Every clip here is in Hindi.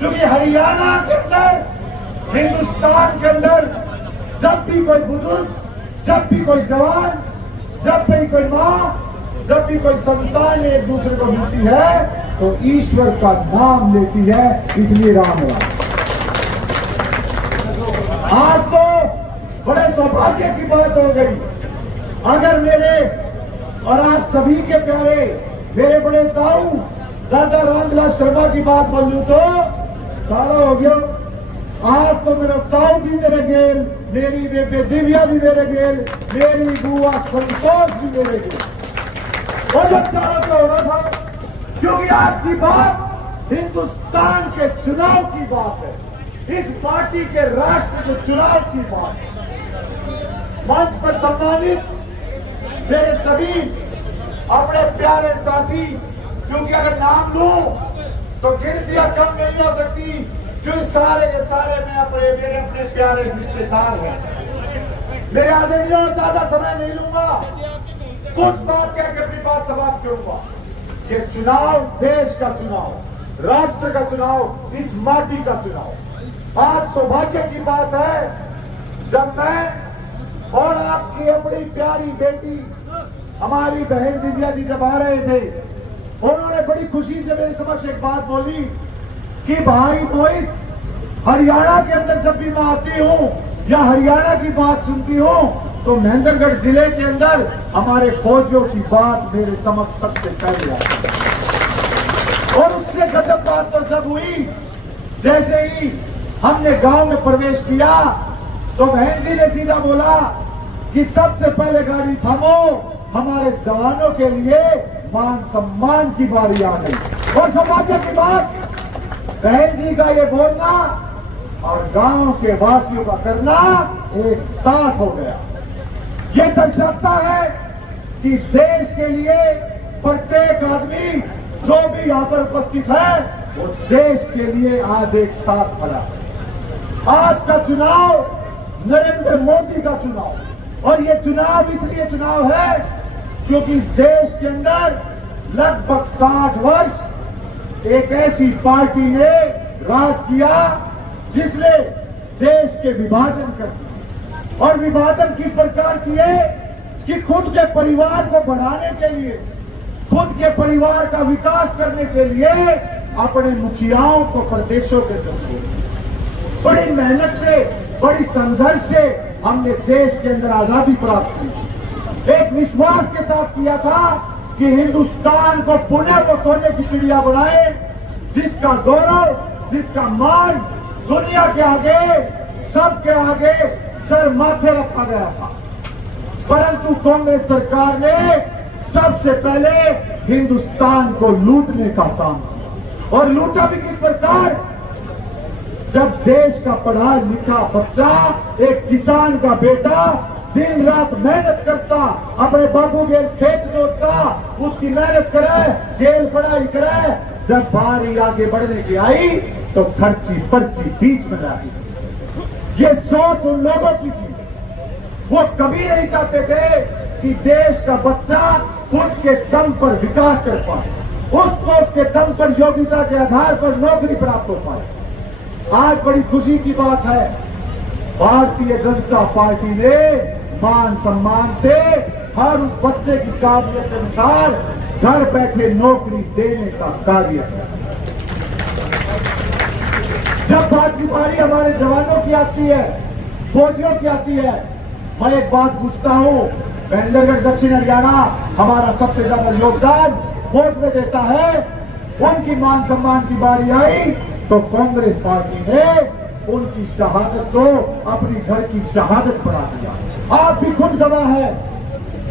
क्योंकि हरियाणा के अंदर, हिंदुस्तान के अंदर जब भी कोई बुजुर्ग, जब भी कोई जवान, जब भी कोई माँ, जब भी कोई संतान एक दूसरे को मिलती है तो ईश्वर का नाम लेती है, इसलिए राम राम। आज तो बड़े सौभाग्य की बात हो गई। अगर मेरे और आप सभी के प्यारे मेरे बड़े ताऊ दादा रामविलास शर्मा की बात बोलूं तो सारा हो गया। आज तो मेरा ताऊ भी मेरे गेल, मेरी बेटे दिव्या भी मेरे गेल, मेरी बुआ संतोष भी मेरे गेल। बहुत अच्छा हो रहा था, क्योंकि आज की बात हिंदुस्तान के चुनाव की बात है, इस पार्टी के राष्ट्र के चुनाव की बात है। मंच पर सम्मानित मेरे सभी अपने प्यारे साथी, क्योंकि अगर नाम लूं तो गिनतियां कम नहीं हो सकती, क्योंकि सारे के सारे मेरे अपने प्यारे रिश्तेदार हैं। मेरे आदरणीय, ज्यादा समय नहीं लूंगा, कुछ बात कह के अपनी बात समाप्त करूंगा। ये चुनाव देश का चुनाव, राष्ट्र का चुनाव, इस माटी का चुनाव। आज सौभाग्य की बात है जब मैं और आपकी अपनी प्यारी बेटी हमारी बहन दिव्या जी जब आ रहे थे, उन्होंने बड़ी खुशी से मेरे समक्ष एक बात बोली कि भाई मोहित, हरियाणा के अंदर जब भी मैं आती हूँ या हरियाणा की बात सुनती हूँ तो महेंद्रगढ़ जिले के अंदर हमारे फौजियों की बात मेरे समक्ष सबसे पहले आती है। और उससे गजब बात तो जब हुई, जैसे ही हमने गांव में प्रवेश किया तो बहन जी ने सीधा बोला कि सबसे पहले गाड़ी थामो, हमारे जवानों के लिए मान सम्मान की बारी आ गई। और सौभाग्य की बात, बहन जी का ये बोलना और गांव के वासियों का करना एक साथ हो गया। ये दर्शाता है कि देश के लिए प्रत्येक आदमी जो भी यहाँ पर उपस्थित है वो देश के लिए आज एक साथ खड़ा है। आज का चुनाव नरेंद्र मोदी का चुनाव, और ये चुनाव इसलिए चुनाव है क्योंकि इस देश के अंदर लगभग 60 वर्ष एक ऐसी पार्टी ने राज किया जिसने देश के विभाजन कर दिए। और विभाजन किस प्रकार किए कि खुद के परिवार को बढ़ाने के लिए, खुद के परिवार का विकास करने के लिए अपने मुखियाओं को प्रदेशों के अंदर बड़ी मेहनत से, बड़ी संघर्ष से हमने देश के अंदर आजादी प्राप्त की। एक विश्वास के साथ किया था कि हिंदुस्तान को पुनः वो सोने की चिड़िया बनाए, जिसका गौरव, जिसका मान दुनिया के आगे, सबके आगे सर माथे रखा गया था। परंतु कांग्रेस सरकार ने सबसे पहले हिंदुस्तान को लूटने का काम किया। और लूटा भी किस प्रकार? जब देश का पढ़ा लिखा बच्चा, एक किसान का बेटा दिन रात मेहनत करता, अपने बाबू के खेत जोतता, उसकी मेहनत करे, खेल पढ़ाई करे, जब बारी आगे बढ़ने की आई तो खर्ची पर्ची बीच में आ गई। ये सोच उन लोगों की थी, वो कभी नहीं चाहते थे कि देश का बच्चा खुद के दम पर विकास कर पाए, उसको उसके दम पर योग्यता के आधार पर नौकरी प्राप्त हो पाए। आज बड़ी खुशी की बात है, भारतीय जनता पार्टी ने मान सम्मान से हर उस बच्चे की काबिलियत के अनुसार घर बैठे नौकरी देने का कार्य किया। जब बात की बारी हमारे जवानों की आती है, फौजियों की आती है, मैं एक बात पूछता हूं, महेंद्रगढ़ दक्षिण हरियाणा हमारा सबसे ज्यादा योगदान फौज में देता है। उनकी मान सम्मान की बारी आई तो कांग्रेस पार्टी ने उनकी शहादत को अपनी घर की शहादत बना दिया। आप भी खुद गवाह है,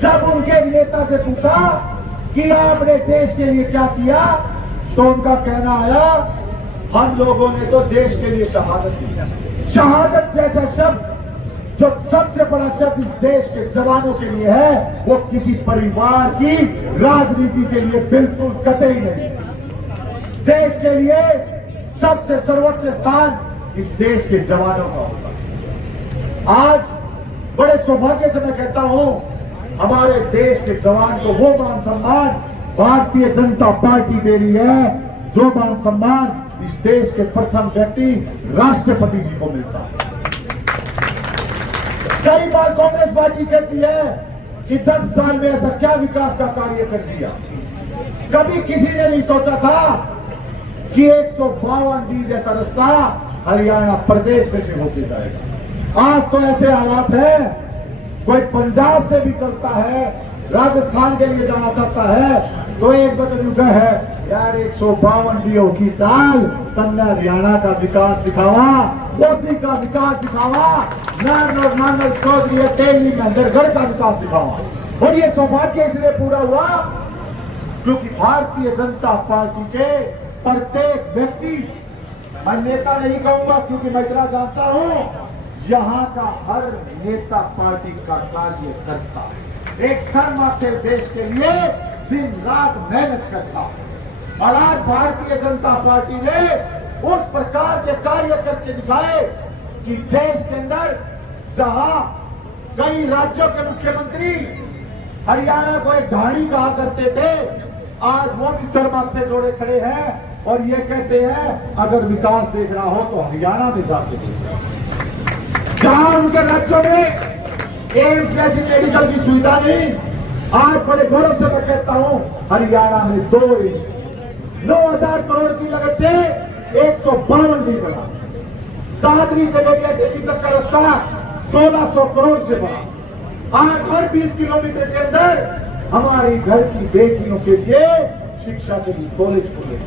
जब उनके नेता से पूछा कि आपने देश के लिए क्या किया तो उनका कहना आया, हम लोगों ने तो देश के लिए शहादत दी। शहादत जैसा शब्द जो सबसे बड़ा शब्द इस देश के जवानों के लिए है, वो किसी परिवार की राजनीति के लिए बिल्कुल कतई नहीं। देश के लिए सबसे सर्वोच्च स्थान इस देश के जवानों का होगा। आज बड़े सौभाग्य से मैं कहता हूं, हमारे देश के जवान को वो मान सम्मान भारतीय जनता पार्टी दे रही है जो मान सम्मान इस देश के प्रथम व्यक्ति राष्ट्रपति जी को मिलता है। कई बार कांग्रेस पार्टी कहती है कि 10 साल में ऐसा क्या विकास का कार्य कर दिया। कभी किसी ने नहीं सोचा था कि 152D जैसा रास्ता हरियाणा प्रदेश में से होके जाएगा। आज तो ऐसे हालात है, कोई पंजाब से भी चलता है, राजस्थान के लिए जाना चाहता है तो एक बदल है यार 152D की चाल, तन्ना हरियाणा का विकास दिखावा, मोदी का विकास दिखावा, नारनौल चौधरी टेली नंदरगढ़ का विकास दिखावा। और ये सौभाग्य इसलिए पूरा हुआ क्योंकि भारतीय जनता पार्टी के प्रत्येक व्यक्ति, मैं नेता नहीं कहूंगा क्योंकि मैं इतना जानता हूं, यहां का हर नेता पार्टी का कार्य करता है, एक सर्वमात्र देश के लिए दिन रात मेहनत करता है। और आज भारतीय जनता पार्टी ने उस प्रकार के कार्य करके दिखाए कि देश के अंदर जहां कई राज्यों के मुख्यमंत्री हरियाणा को एक ढाणी कहा करते थे, आज वो भी सरमाथ से जोड़े खड़े हैं और ये कहते हैं अगर विकास देखना हो तो हरियाणा में जाके देखो। जहां उनके राज्यों में एम्स जैसी मेडिकल की सुविधा नहीं, आज बड़े गौरव से मैं कहता हूं हरियाणा में 2 एम्स, 9,000 करोड़ की लागत से 152D बना, दादरी से लेकर दिल्ली तक का रास्ता 1,600 करोड़ से बना। आज हर 20 किलोमीटर के अंदर हमारी घर की बेटियों के लिए शिक्षा के लिए कॉलेज खुले।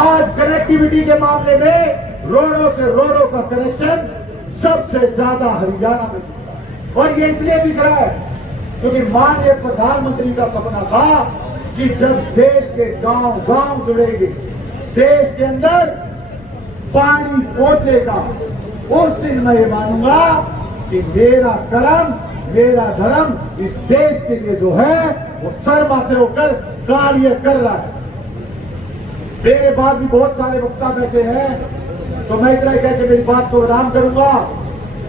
आज कनेक्टिविटी के मामले में रोडों से रोडों का कनेक्शन सबसे ज्यादा हरियाणा में दिख रहा है। और ये इसलिए दिख रहा है क्योंकि माननीय प्रधानमंत्री का सपना था कि जब देश के गांव गांव जुड़ेंगे, देश के अंदर पानी पहुंचेगा, उस दिन मैं ये मानूंगा कि मेरा कर्म मेरा धर्म इस देश के लिए जो है वो सर माथे होकर कार्य कर रहा है। मेरे बाद भी बहुत सारे वक्ता बैठे हैं तो मैं इतना कह के मेरी बात को विराम करूंगा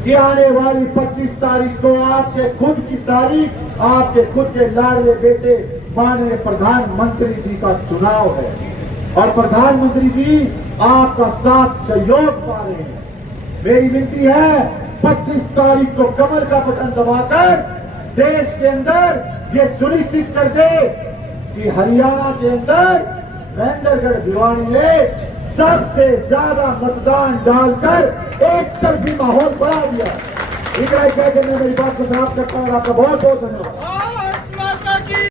कि आने वाली 25 तारीख को आपके खुद की तारीख, आपके खुद के लाडले बेटे माननीय प्रधानमंत्री जी का चुनाव है और प्रधानमंत्री जी आपका साथ सहयोग पा रहे हैं। मेरी विनती है 25 तारीख को कमल का बटन दबाकर देश के अंदर ये सुनिश्चित कर दे कि हरियाणा के अंदर महेंद्रगढ़ भिवानी ने सबसे ज्यादा मतदान डालकर एक तरफी माहौल बना दिया। इतना कहकर मैं मेरी बात को समाप्त करता हूं और आपका बहुत बहुत धन्यवाद।